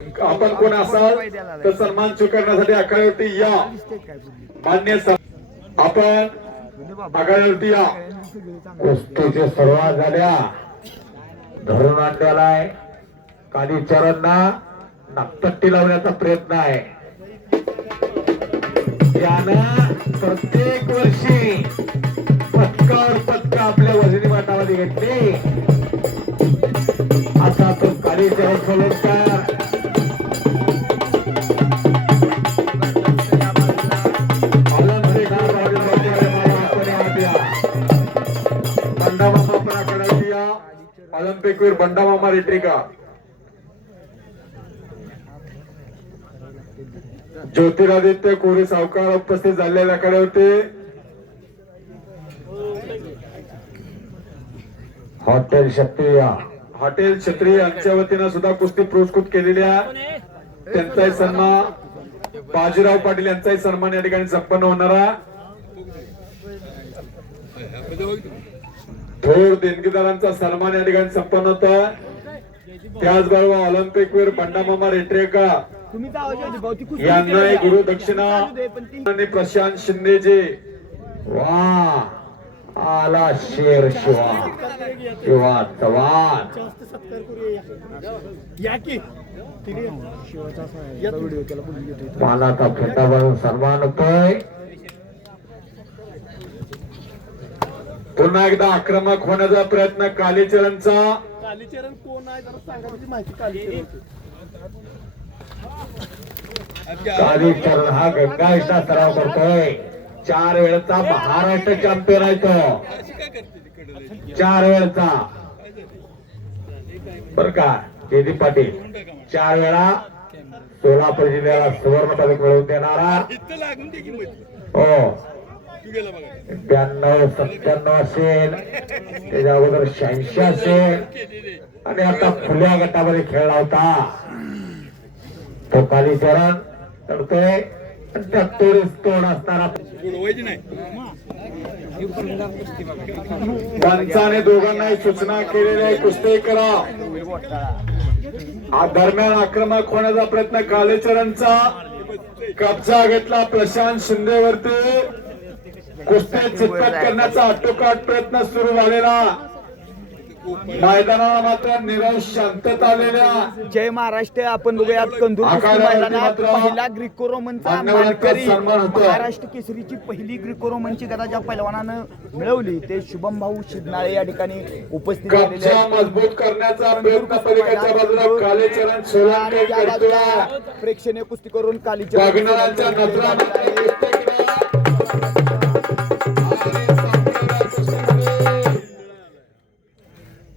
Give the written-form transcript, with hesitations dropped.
आपण कोण असाल तर सन्मान स्वीकारण्यासाठी आखाड्यावरती या. मान्य आपण आखाड्यावरती या. कुस्तीची सुरुवात झाल्या. धरून आणलेलाय कालीचरणना नागपट्टी लावण्याचा प्रयत्न आहे. यानं प्रत्येक वर्षी पदकावर पदक आपल्या वजनी गटामध्ये घेतली. असा तो कालीचरण सोलंकर ऑलिम्पिक वीर बंडा मामा रेट्रिका. ज्योतिरादित्य कोरे सावकार उपस्थित झालेल्या आखाड्यावर होते. हॉटेल क्षत्रिय हॉटेल क्षत्रिय यांच्या वतीनं सुद्धा कुस्ती पुरस्कृत केलेल्या त्यांचाही सन्मान बाजीराव पाटील यांचाही सन्मान या ठिकाणी संपन्न होणारा. थोर देणगीदारांचा सन्मान या ठिकाणी संपन्न होता. त्याचबरोबर ऑलिम्पिक वीर बंडा मामा रेट्रेका यांना गुरु दक्षिणा आणि प्रशांत शिंदेजी. वा आला शेर शिवा शिवा चव्हाण. मानाचा फेटा भरून सन्मान होतोय. पुन्हा एकदा आक्रमक होण्याचा प्रयत्न कालीचरणचा. कालीचरण कोण आहे जरा सांगा त्याची माहिती. कालीचरण कालीचरण हा गंगाईचा सराव करतोय. 4 वेळचा महाराष्ट्र चॅम्पियन आहे तो. 4 वेळचा बर का केदी पाटील. 4 वेळा सोलापूर जिल्ह्याला सुवर्ण पदक मिळवून देणारा. हो 92 97 असेल, त्याच्या अगोदर 86 असेल आणि आता खुल्या गटामध्ये खेळला होता तो कालीचरण करतोय. आणि त्यात तोडीस तोड असताना पंचाने दोघांनाही सूचना केलेल्या आहे कुस्ती करा. दरम्यान आक्रमक होण्याचा प्रयत्न कालीचरणचा. कब्जा घेतला प्रशांत शिंदेवरती. कुस्ती चितपट करण्याचा आटोकाट प्रयत्न सुरू झालेला. मैदानाला मात्र निरस शांतता आलेल्या. जय महाराष्ट्र. आपण बघूयात कंदूर कुस्ती मैदानात पहिला ग्रीको रोमनचा मानकरी महाराष्ट्र केसरीची पहिली ग्रीको रोमनची गदा ज्या पैलवानानं मिळवली ते शुभम भाऊ शिदनाळे या ठिकाणी उपस्थित झालेले आहेत. मजबूत करण्याचा प्रयत्न पलीकडच्या बाजूला कालीचरण सोलंकर करतोय. प्रेक्षणीय कुस्ती करून कालीचरण बघणाऱ्यांच्या नजरात